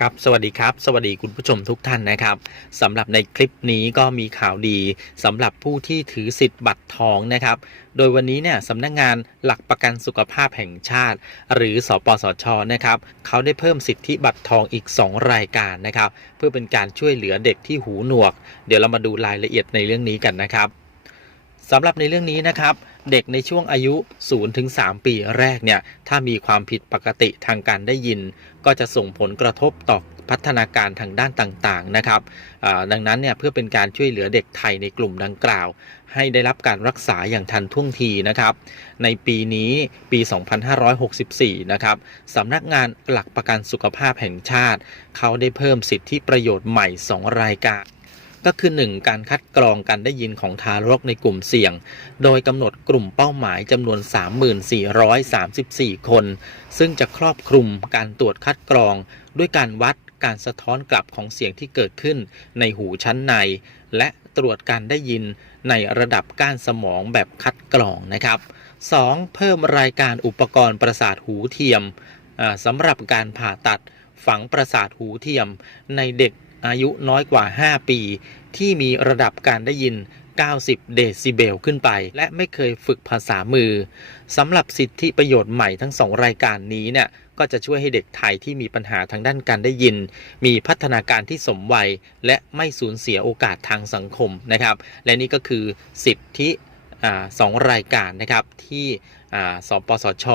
ครับสวัสดีครับ สวัสดีคุณผู้ชมทุกท่านนะครับสำหรับในคลิปนี้ก็มีข่าวดีสำหรับผู้ที่ถือสิทธิ์บัตรทองนะครับ โดยวันนี้เนี่ยสำนักงานหลักประกันสุขภาพแห่งชาติ หรือสปสชนะครับเขาได้เพิ่มสิทธิบัตรทองอีก 2 รายการนะครับ เพื่อเป็นการช่วยเหลือเด็กที่หูหนวก เดี๋ยวเรามาดูรายละเอียดในเรื่องนี้กันนะครับ สำหรับในเรื่องนี้นะครับ เด็กในช่วงอายุ 0-3 ปีแรกเนี่ย ถ้ามีความผิดปกติทางการได้ยิน ก็จะส่งผลกระทบต่อพัฒนาการทางด้านต่างๆนะครับดังนั้นเนี่ยเพื่อเป็นการช่วยเหลือเด็กไทยในกลุ่มดังกล่าว ให้ได้รับการรักษาอย่างทันท่วงทีนะครับ ในปีนี้ปี 2564 นะครับสำนักงานหลักประกันสุขภาพแห่งชาติ เขาได้เพิ่มสิทธิประโยชน์ใหม่ 2 รายการ ก็คือ 1. การคัดกรองการได้ยินของทารกในกลุ่มเสี่ยง โดยกำหนดกลุ่มเป้าหมายจำนวน 3434 คน ซึ่งจะครอบคลุมการตรวจคัดกรองด้วยการวัดการสะท้อนกลับของเสียงที่เกิดขึ้นในหูชั้นใน และตรวจการได้ยินในระดับก้านสมองแบบคัดกรองนะครับ 2. เพิ่มรายการอุปกรณ์ประสาทหูเทียมสำหรับการผ่าตัดฝังประสาทหูเทียมในเด็ก อายุน้อยกว่า 5 ปี ที่มีระดับการได้ยิน 90 เดซิเบลขึ้นไป และไม่เคยฝึกภาษามือสำหรับสิทธิประโยชน์ใหม่ทั้งสองรายการนี้เนี่ยก็จะช่วยให้เด็กไทยที่มีปัญหาทางด้านการได้ยิน มีพัฒนาการที่สมวัย และไม่สูญเสียโอกาสทางสังคมนะครับ และนี่ก็คือสิทธิ สองรายการนะครับที่สปสช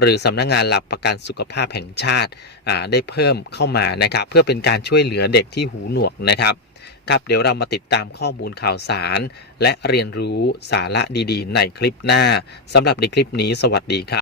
หรือสำนักงานหลักประกันสุขภาพแห่งชาติาได้เพิ่มเข้ามานะครับ เพื่อเป็นการช่วยเหลือเด็กที่หูหนวกนะครับครับเดี๋ยวเรามาติดตามข้อมูลข่าวสาร และเรียนรู้สาระดีๆ ในคลิปหน้าสำหรับในคลิปนี้สวัสดีครับ